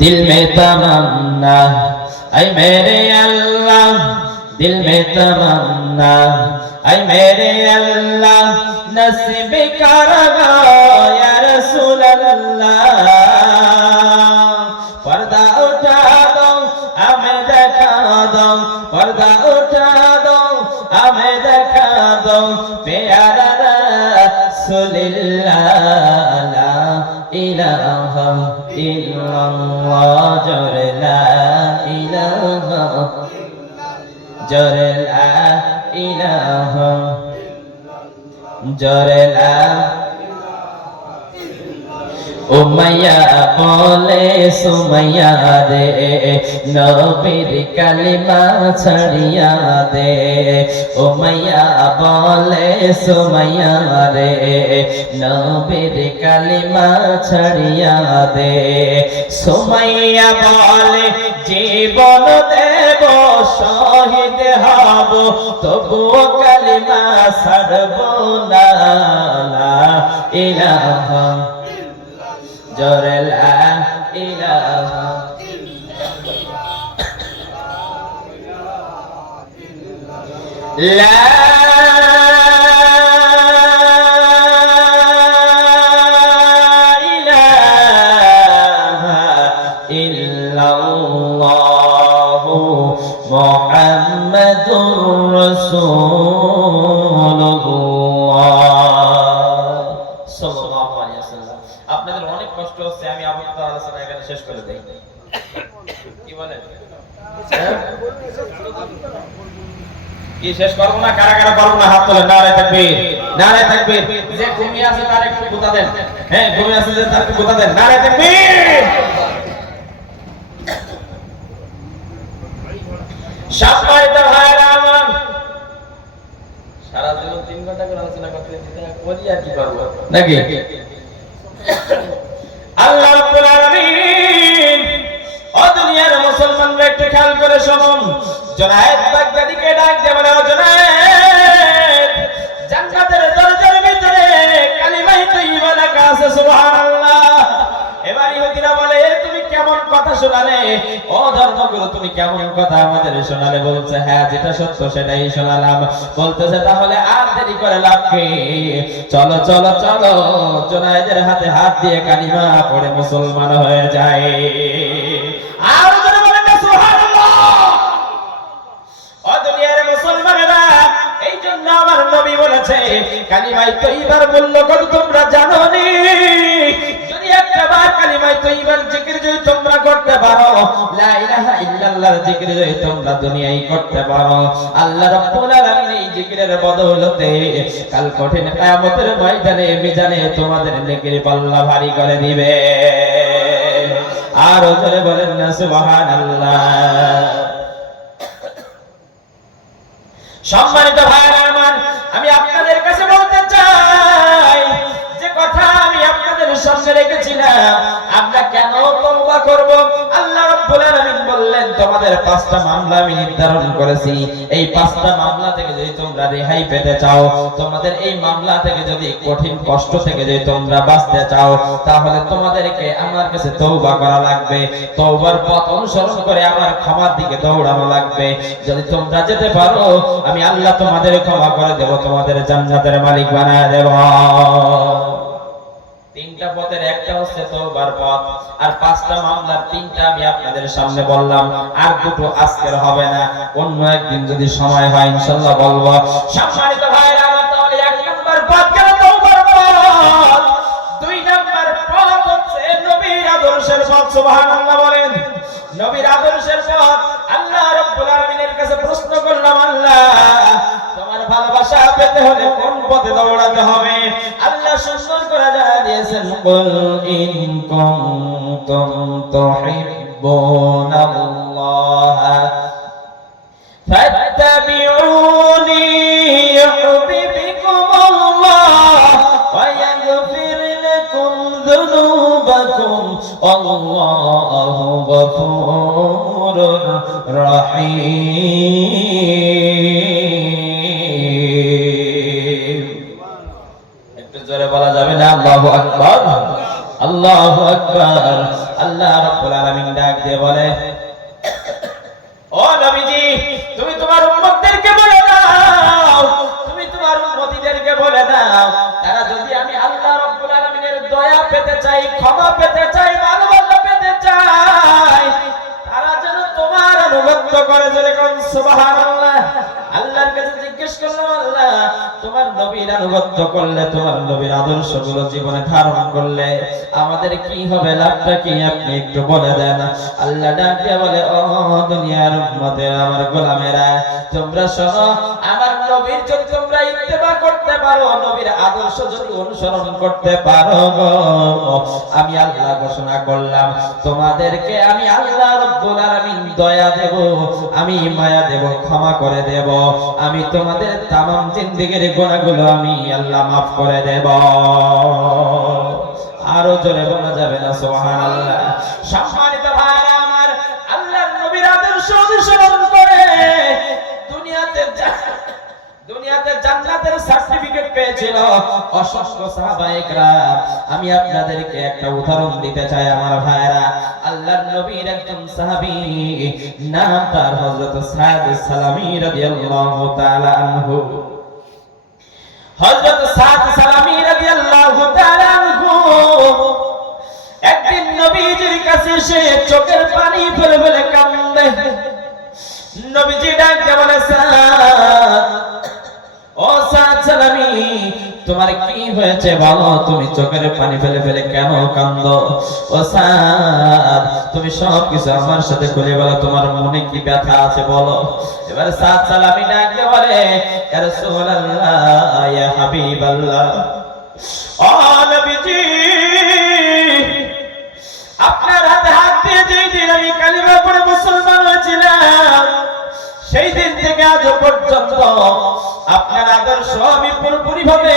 दिल में तमन्ना ऐ मेरे अल्लाह दिल में तमन्ना ऐ मेरे अल्लाह नसीब कर या रसूल अल्लाह पर्दा उठा दो हमें देखा दो पर्दा उठा दो हमें देखा दो प्यारा रसूलुल्लाह ला इलाहा ইল্লাল্লাহ জোরে লা ইলাহা জোরে লা উমাইয়া বলে, সুমাইয়া রে নবীর কালিমা ছাড়িয়া দে। উমাইয়া বলে, সুমাইয়া রে নবীর কালিমা ছাড়িয়া দে। সুমাইয়া বলে, জীবন দেব, শহীদ হব, তবুও কালিমা ছাড়ব না, ইলাহা জোরে লা আলোচনা এখানে শেষ করে দেই। কি বলেন হ্যাঁ? কি শেষ করব না? কারা কারা করব না? হাত তোলে নারায় থাকবে। নারায় থাকবে। যে ঘুমিয়ে আছে তার একটু গুতা দেন। হ্যাঁ ঘুমিয়ে আছে যে তার একটু গুতা দেন। নারায় থাকবে! সম্মানিত ভাইরা আমার সারা জীবন তিন ঘণ্টা করে আলোচনা করতে করি আর কি করব নাকি? আল্লাহ করে শুনুন জনায়েদ বাগদাদিকে ডাক দিয়ে বলে, ও জনায়েদ, জান্নাতের দরজার ভিতরে কালিমাই তাইয়্যিবা লেখা আছে, সুবহানাল্লাহ। এবার ইহুদিরা বলে তুমি কেমন কথা শোনালে? ও ধর্মগুরু, তুমি কেমন কথা আমাদের শোনালে? বলছে হ্যাঁ যেটা সত্য সেটাই শোনালাম। বলতেছে, তাহলে আর দেরি করে লাভ কি? চলো চলো চলো। জোনায়েদের হাতে হাত দিয়ে কালিমা পড়ে মুসলমান হয়ে যায়। কালিমাই তোমরা জানো নি তোমাদের নেকির পাল্লা ভারী করে দিবে। আর জোরে বলেন না, সুবহানাল্লাহ। সম্মানিত ভাইরা আমার আমি আপনাদের সামনে রেখেছিলাম আমরা কেন তওবা করব? আল্লাহ রাব্বুল আলামিন বললেন, তোমাদের পাঁচটা মামলা আমি নির্ধারণ করেছি। এই পাঁচটা মামলা থেকে যদি তোমরা রেহাই পেতে চাও, তোমাদের এই মামলা থেকে যদি কঠিন কষ্ট থেকে যদি তোমরা বাঁচতে চাও, তাহলে তোমাদেরকে আমার কাছে তওবা করা লাগবে। তওবার পথ অনুসরণ করে আমার ক্ষমার দিকে দৌড়ানো লাগবে। যদি তোমরা যেতে পারো, আমি আল্লাহ তোমাদের ক্ষমা করে দেব, তোমাদের জান্নাতের মালিক বানায় দেব। তিনটা পথের একটা হচ্ছে তওবার পথ, আর পাঁচটা মামলার তিনটা আমি আপনাদের সামনে বললাম, আর দুটো আজকের হবে না। অন্য একদিন যদি সময় হয়, ইনশাল্লাহ বলব। সম্মানিত ভাইরা আমার দাঁড়াতে হলে কোন পথে দৌড়াতে হবে? আল্লাহ সুন্দর করে জানা দিয়েছেন কুল ইন কুনতুম তুহিব্বুনাল্লাহ ফাত্তাবিউনি ইউহিব্বুকুম আল্লাহ ওয়া লাকুম যুনুবাকুম, আল্লাহু গফুরুর রহিম. আল্লাহু আকবার। আল্লাহু আকবার। আল্লাহ রাব্বুল আলামিন ডাক দিয়ে বলে, ও নবীজি, তুমি তোমার উম্মতদেরকে বলে দাও। তুমি তোমার উম্মতিদেরকে বলে দাও। তারা যদি আমি আল্লাহ রাব্বুল আলামিনের দয়া পেতে চাই, ক্ষমা পেতে চাই, ভালোবাসা পেতে চাই, তারা যেন তোমার আনুগত্য করে যেরকম সুবহানাল্লাহ তোমার নবীর আনুগত্য করলে, তোমার নবীর আদর্শগুলো জীবনে ধারণ করলে আমাদের কি হবে? লাভটা কি? আপনি একটু বলে দেন। আল্লাহ ডাকিয়া বলে, ও দুনিয়ার উম্মতের আমার গোলামেরা, তোমরা শোনো, আমার নবীর যদি তোমরা ইত্তেবা করতে পারো, নবীর আদর্শ যদি অনুসরণ করতে পারো আমি আল্লাহ ঘোষণা করলাম, তোমাদেরকে আমি আল্লাহ রব্বুল আলামিন দয়া দেব, আমি মায়া দেব, ক্ষমা করে দেব, আমি তোমাদের তামাম জিন্দেগির গুনাহগুলো আমি আল্লাহ মাফ করে দেব। আরও জোরে বলা যাবে না, সুবহানাল্লাহ। সম্মানিত ভাইরা আমার আল্লাহর নবীর আদর্শ অনুসরণ জান্নাতের সার্টিফিকেট পেয়েছিল। অসস্ত্র সাহাবায়িকরা আমি আপনাদেরকে একটা উদাহরণ দিতে চাই আমার ভাইরা আল্লাহর নবীর একজন সাহাবী, নাম তার হযরত সাদ সালামি রাদিয়াল্লাহু তাআলা আনহু। হযরত সাদ সালামি রাদিয়াল্লাহু তাআলা আনহু। একদিন নবীজির কাছে এসে চোখের পানি ফেলে ফেলে কান্দে। নবীজি ডাক বলে, সাদ ও তোমার কি হয়েছে বলো? তুমি চোখের পানি ফেলে ফেলে কেন কান্দ? ও সাদ, তুমি সব কিছু আমার সাথে খুলে বলো, তোমার মনে কি ব্যথা আছে বলো? এবার সাদ সালামি ডাক দিয়ে বলে রাসূলুল্লাহ ইয়া হাবিবাল্লাহ, ও নবীজি, আপনার হাতে হাত দিয়ে যেই দিন আমি কালিমা পড়ে মুসলমান হয়েছিলাম, সেই দিন থেকে আজ পর্যন্ত আপনার আদর্শ আমি পুরোপুরি ভাবে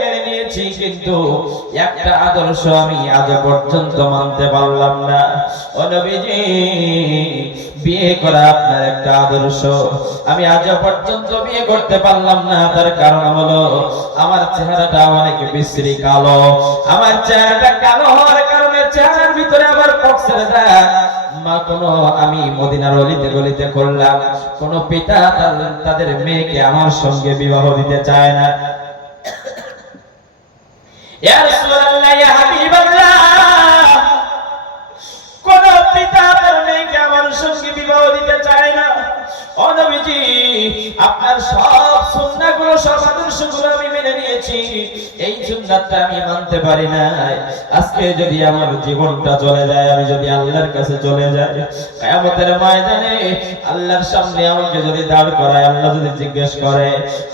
মেনে নিয়েছি, কিন্তু একটা আদর্শ আমি আজ পর্যন্ত মানতে পারলাম না। ও নবীজি, বিয়ে করা আপনার একটা আদর্শ। আমি আজ পর্যন্ত বিয়ে করতে পারলাম না, তার কারণ হলো আমার চেহারাটা অনেক বিশ্রী কালো। আমার চেহারাটা কালো হওয়ার কারণে চেহারার ভিতরে আবার পক্সের দাগ। মা, কোন আমি মদিনার অলিতে গলিতে করলাম। কোন পিতা তাদের মেয়েকে আমার সঙ্গে বিবাহ দিতে চায় না। কোন পিতা আমার সঙ্গে বিবাহ দিতে চায় না। ও নবীজি, আপনার সব সব আমি মেনে নিয়েছি। এই আমি মানতে পারি আজকে যদি আমার জীবনটা চলে যায়, আমি যদি আল্লাহর কাছে চলে যাই ময়দানে আল্লাহর সামনে আমাকে যদি দাঁড় করায়, আল্লাহ যদি জিজ্ঞেস করে,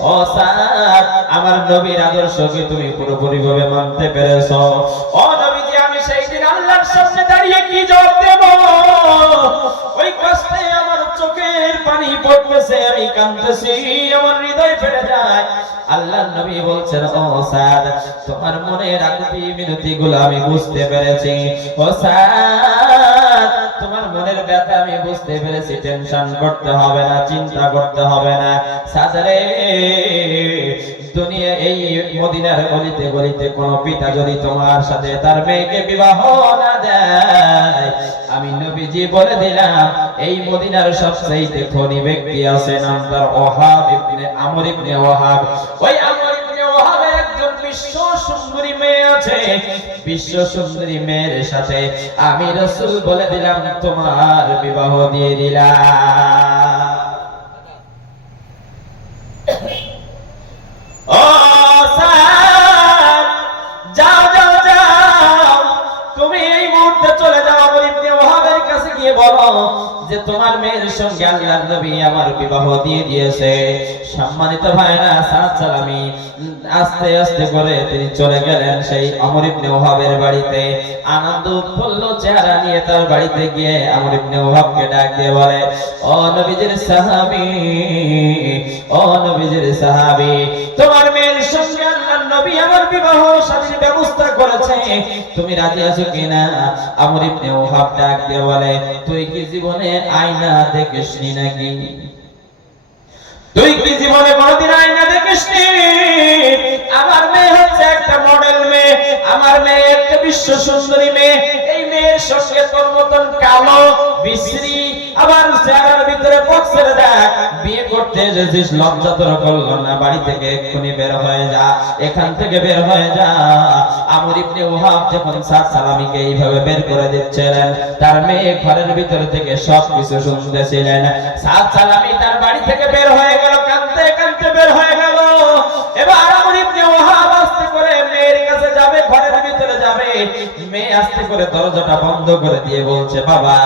ও সাদ আমার নবীর তুমি পুরোপুরি ভাবে মানতে পেরেছ? ও নবীজি, আমি সেই দিন আল্লাহর সামনে দাঁড়িয়ে কি জবাব দেব? চোখের পানি পড়তেছে, আমি কাঁদতেছি, আমার হৃদয় ফেটে যায়। আল্লাহর নবী বলছেন, ও সাদ, তোমার মনে রাখবি মিনতি গুলো আমি বুঝতে পেরেছি। ও সাদ, তোমার মনের ব্যথা আমি বুঝতে পেরেছি। টেনশন করতে হবে না, চিন্তা করতে হবে না। সাদরে দুনিয়া এই মদিনার গলিতে গলিতে কোন পিতা যদি তোমার সাথে তার মেয়েকে বিবাহ না দেয়, আমি নবীজি বলে দিলাম, এই মদিনার সবচেয়ে ধনী ব্যক্তি আছে নাম তার ওহাব ইবনে আমর ইবনে ওহাব। ওই আমর ইবনে ওহাবের একজন বিশ্ব সুন্দরী মেয়ে আছে। বিশ্ব সুন্দরী মেয়ের সাথে আমি রাসূল বলে দিলাম, তোমার বিবাহ দিয়ে দিলাম। যে তোমার মেয়ের সঙ্গে আল্লাহর নবী আমার বিবাহ দিয়ে দিয়েছে। সম্মানিত ভাইরা সালামি আস্তে আস্তে করে তিনি চলে গেলেন সেই আমর ইবনে ওহাবের বাড়িতে। আনন্দ উৎফুল্ল চেহারা নিয়ে তার বাড়িতে গিয়ে আমর ইবনে ওহাবকে ডাক দিয়ে বলে, ও নবীজির সাহাবী, ও নবীজির সাহাবী, তোমার মেয়ের সঙ্গে আল্লাহর নবী আমার বিবাহ শাদীর ব্যবস্থা করেছে। তুমি রাজি আছো কিনা? আমর ইবনে ওহাব ডাক দিয়ে বলে, তুই কি জীবনে আয়না দেখিসনি নাকি? তুই কি জীবনে কোনোদিন আয়না দেখিসনি? আমার মেয়ে হচ্ছে একটা মডেল মেয়ে। আমার মেয়ে একটা বিশ্ব সুন্দরী মেয়ে। এই মেয়ের সঙ্গে তোর মতন কালো বিশ্রী, আবার চেহারার ভিতরে বক্সের দেখ বিয়ে করতে এসেছিস, লজ্জা তোর করল না, বাড়ি থেকে এক্ষুনি বের হয়ে যা, এখান থেকে বের হয়ে যা। আমর ইবনে ওহাব যখন সাদ সালামিকে এইভাবে বের করে দিচ্ছিলেন, তার মেয়ে ঘরের ভিতর থেকে সব কিছু শুনতেছিলেন। সাদ সালামি তার বাড়ি থেকে বের হয়ে গেল, কাঁদতে কাঁদতে বের হয়ে গেল। এবার মেয়ে আস্তে করে দরজাটা বন্ধ করে দিয়ে বলছে, বাবা,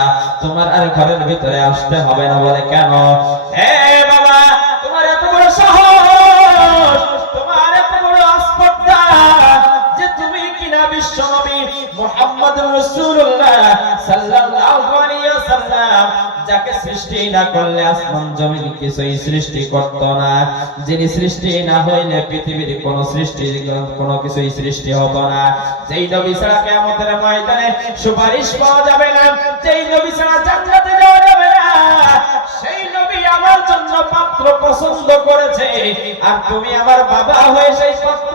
তোমার আর ঘরের ভিতরে আসতে হবে না। বলে, কেন? হে বাবা, তোমার এত বড় সাহস, তোমার এত বড় আস্পর্ধা যে তুমি কিনা বিশ্ব নবী মুহাম্মদ রাসূলুল্লাহ সাল্লাল্লাহু আলাইহি ওয়াসাল্লাম যাকে সৃষ্টি না করলে আসমান জমিন কিছুই সৃষ্টি করত না। যিনি সৃষ্টি না হইলে পৃথিবীর কোন সৃষ্টি কোন কিছুই সৃষ্টি হতো না। যেই নবী ছাড়া কিয়ামতের ময়দানে সুপারিশ পাওয়া যাবে না, যেই নবী ছাড়া জান্নাতে যাওয়া যাবে না, সেই নবী আমার জন্য পাত্র পছন্দ করেছে। আর তুমি আমার বাবা হয়ে সেই পাত্র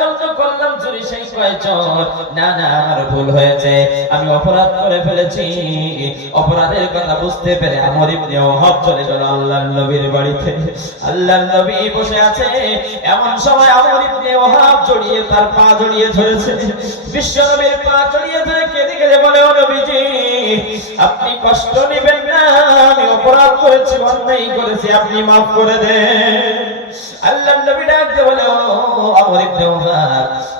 যার করলাম চুরি সেই কয় চোর না না, আমার ভুল হয়েছে। আমি অপরাধ করে ফেলেছি। অপরাধের কথা বুঝতে পেরে আমর ইবনে ওহাব চলে গেল আল্লাহর নবীর বাড়িতে। আল্লাহর নবী বসে আছে। এমন সময় আমর ইবনে ওহাব জড়িয়ে তার পা জড়িয়ে ধরেছে। বিশ্ব নবীর পা জড়িয়ে ধরে কেঁদে কেঁদে বলে, ও নবীজি, আপনি কষ্ট নেবেন না। আমি অপরাধ করেছি, অন্যায় করেছি। আপনি মাফ করে দেন। আল্লাহ নবী ডাকতে বলে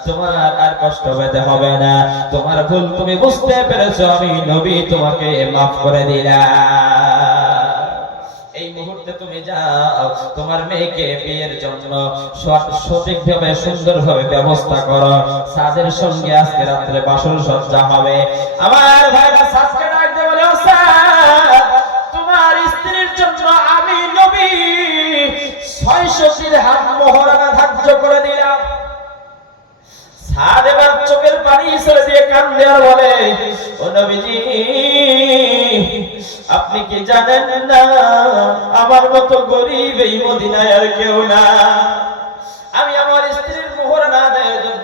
তোমার আর কষ্ট পেতে হবে না। তোমার ভুল তুমি বুঝতে পেরেছ, আমি নবী তোমাকে করে এই মুহূর্তে তুমি যাও, তোমার মেয়েকে বিয়ের জন্য সঠিকভাবে, সুন্দরভাবে ব্যবস্থা করো। সাদের সঙ্গে আজকে রাত্রে বাসন সজ্জা হবে। আমার ভাইরা, সাজকে দিয়ে আর বলে, ও নবীজি, আপনি কি জানেন না, আমার মতো গরিব এই মদিনায় আর কেউ না? আমি আমার স্ত্রীর মোহর না দেওয়ার জন্য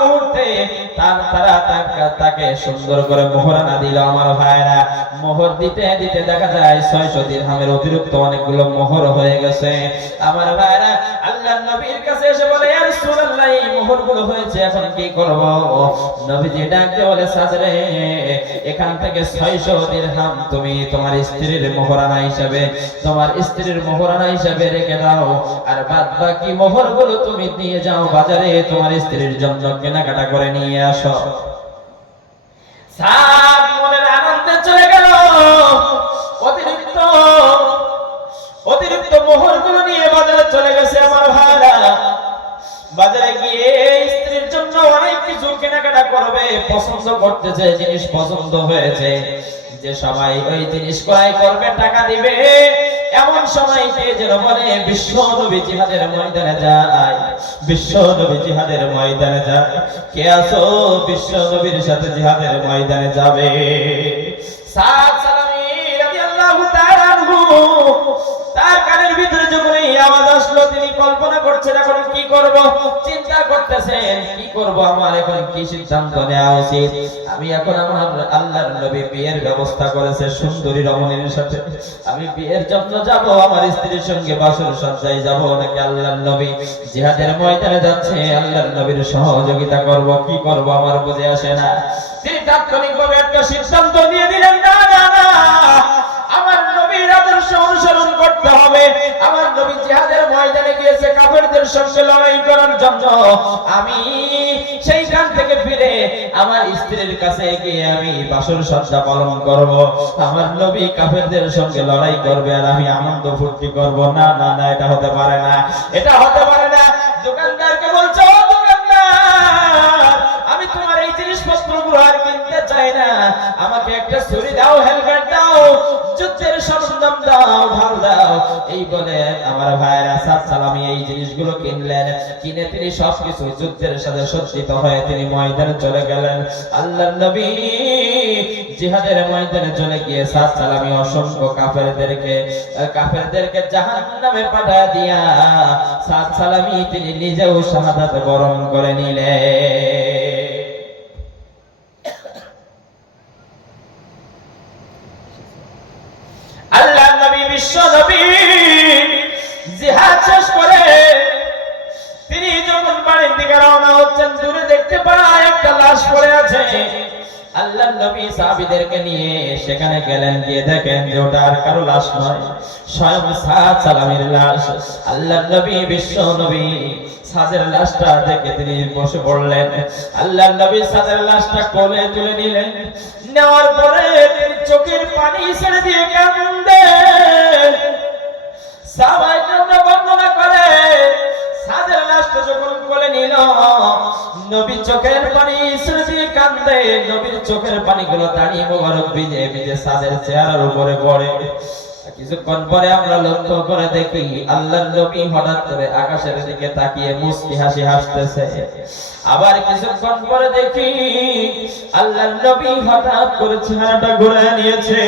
মুহূর্তে তার তারা তাকে- সুন্দর করে মোহরানা দিল আমার ভাইরা মোহর দিতে দিতে দেখা যায় ছয়শো দিরহামের অতিরিক্ত অনেকগুলো মোহর হয়ে গেছে। আমার ভাইরা আল্লাহ নবীর কাছে এসে বলে রাসূলুল্লাহ এই মোহরগুলো হয়েছে, এখন কি করব? নবীজি ডাকতে বলে, সাজরে, এখান থেকে ছয়শো দিরহাম তুমি তোমার স্ত্রীর মোহরানা হিসাবে, তোমার স্ত্রীর মোহরানা হিসাবে রেখে দাও। আর বাদ বাকি মোহরগুলো তুমি নিয়ে যাও বাজারে, তোমার স্ত্রীর জন্য কেনাকাটা করে নিয়ে আসো। সাত মনের আনন্দে চলে গেল। অতিরিক্ত অতিরিক্ত মোহরগুলো নিয়ে বাজারে চলে গেছে আমার ভাইরা। বাজারে গিয়ে স্ত্রীর জন্য অনেক কিছু কেনাকাটা করবে, পছন্দ করতেছে, জিনিস পছন্দ হয়েছে। যে সবাই ওই জিনিস ক্রয় করবে, টাকা দিবে, এমন সময় কে যেন বলে, বিশ্ব নবী জিহাদের ময়দানে যায়, বিশ্ব নবী জিহাদের ময়দানে যায়। কে বিশ্ব নবীর সাথে জিহাদের ময়দানে যাবে। সালামি রাদিয়াল্লাহু তাআলা কানের ভিতরে যখন এই আওয়াজ আসলো, তিনি কল্পনা করছেন, এখন কি করব? চিন্তা করতেছেন, কি করব আমার এখন? কি সিদ্ধান্ত নেওয়া উচিত? আমি এখন আমার আল্লাহর নবী বিয়ের ব্যবস্থা করেছে, সুন্দরী রমণীর সাথে। আমি বিয়ের জন্য যাব, আমার স্ত্রীর সঙ্গে বাসর সজ্জায় যাব, নাকি আল্লাহর নবী জিহাদের ময়দানে যাচ্ছে, আল্লাহর নবীর সহযোগিতা করব, কি করব আমার বুঝে আসে না। তিনি তাৎক্ষণিকভাবে একটা সিদ্ধান্ত নিয়ে দিলেন না আমার নবী জিহাদের ময়দানে গিয়েছে, কাফেরদের সঙ্গে লড়াই করার জন্য। আমি সেইখান থেকে ফিরে আমার স্ত্রীর কাছে গিয়ে আমি বাসর সজ্জা পালন করব। আমার নবী কাফেরদের সঙ্গে লড়াই করবে আর আমি আনন্দ ফুর্তি করব। না না না, এটা হতে পারে না। এটা হতে পারে না। দোকানদারকে বলছো, "ও দোকানদার, আমি তোমার এই জিনিসপত্রগুলো আর কিনতে চাই না। আমাকে একটা ছুরি দাও, হেলমেট দাও, যুদ্ধের সরঞ্জাম দাও ঢাল দাও। এই বলে আমার ভাইয়েরা সাত সালামি এই জিনিসগুলো কিনলেন। কিনে তিনি সবকিছু যুদ্ধের সাথে সজ্জিত হয়ে তিনি ময়দানে চলে গেলেন। আল্লাহর নবী জিহাদের ময়দানে চলে গিয়ে সাত সালামি অসংখ্য কাফেরদেরকে কাফেরদেরকে জাহান্নামে পাঠা দিয়া সাত সালামি তিনি নিজেও শাহাদাত বরণ করে নিলেন। আল্লাহ নবী সাহাবীদেরকে নিয়ে সেখানে গেলেন। গিয়ে দেখেন যে কারও লাশ নয়। স্বয়ং সাদ সালামের লাশ। আল্লাহ নবী, বিশ্ব নবী সাদের লাশটা দেখে তিনি বসে পড়লেন। আল্লাহ নবী সাদের লাশটা কোলে তুলে নিলেন। নেওয়ার পরে তিনি চোখের পানি ছেড়ে দিয়ে কান্দে। জন্য বর্ণনা করে, সাদের লাশটা যখন কোলে নিল নবী চোখের পানি ছেড়ে কান্দে, নবীর চোখের পানিগুলো দাঁড়িয়ে মোবারক ভিজে ভিজে সাদের চেহারার উপরে পড়ে। কিছুক্ষণ পরে আমরা লক্ষ্য করে দেখি আল্লাহর নবী হঠাৎ করে আকাশের দিকে তাকিয়ে মুস্কি হাসি হাসতেছে। আবার কিছুক্ষণ পরে দেখি আল্লাহর নবী হঠাৎ করে চেহারাটা ঘুরে নিয়েছে।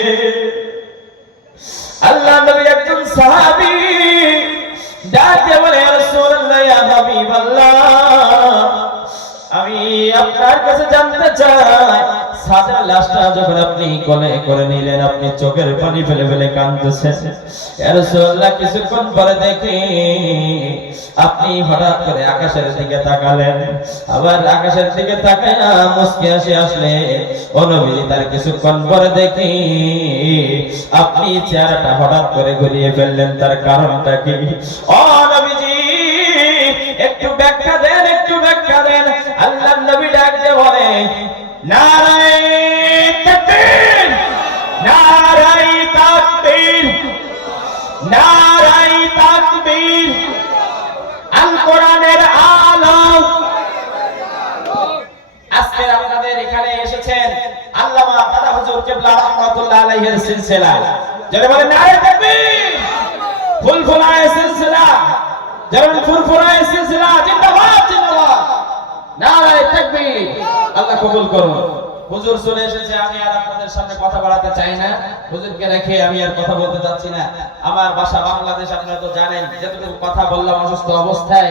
আল্লাহ নবী একজন সাহাবী, ডাকে বলে রাসূলুল্লাহ, ইয়া হাবিবাল্লাহ। আপনার কাছে জানতে চাই। সাদের লাশটা যখন আপনি কোলে করে নিলেন, আপনি চোখের পানি ফেলে ফেলে কাঁদতেছেন। রাসূলুল্লাহ কিছুক্ষণ পরে দেখি আপনি হঠাৎ করে আকাশের দিকে তাকালেন। আবার আকাশের দিকে তাকায়া মুস্কি হাসি আসলে ও নবীজি, তার কিছুক্ষণ পরে দেখি আপনি চেহারাটা হঠাৎ করে ঘুরিয়ে ফেললেন। তার কারণটা কি? ও নারায় তাকবীর, আল কোরআনের আলো। আজকে আপনাদের এসেছেন আল্লামা দাদা হুজুর কিবলা রাহমাতুল্লাহ আলাইহির সিলসিলা যারা বলেন নারে তাকবীর! ফুলফুলায় সিলসিলা। যেমন ফুরফুরায় সিলসিলা। জিন্দাবাদ জিন্দাবাদ। নারে তাকবীর। আল্লাহ কবুল করুন। হুজুর চলে এসেছে, আমি আর আপনাদের সামনে কথা বাড়াতে চাই না। হুজুরকে রেখে আমি আর কথা বলতে চাচ্ছি না। আমার বাসা বাংলাদেশ, আপনারা তো জানেন, যতটুকু কথা বললাম অসুস্থ অবস্থায়।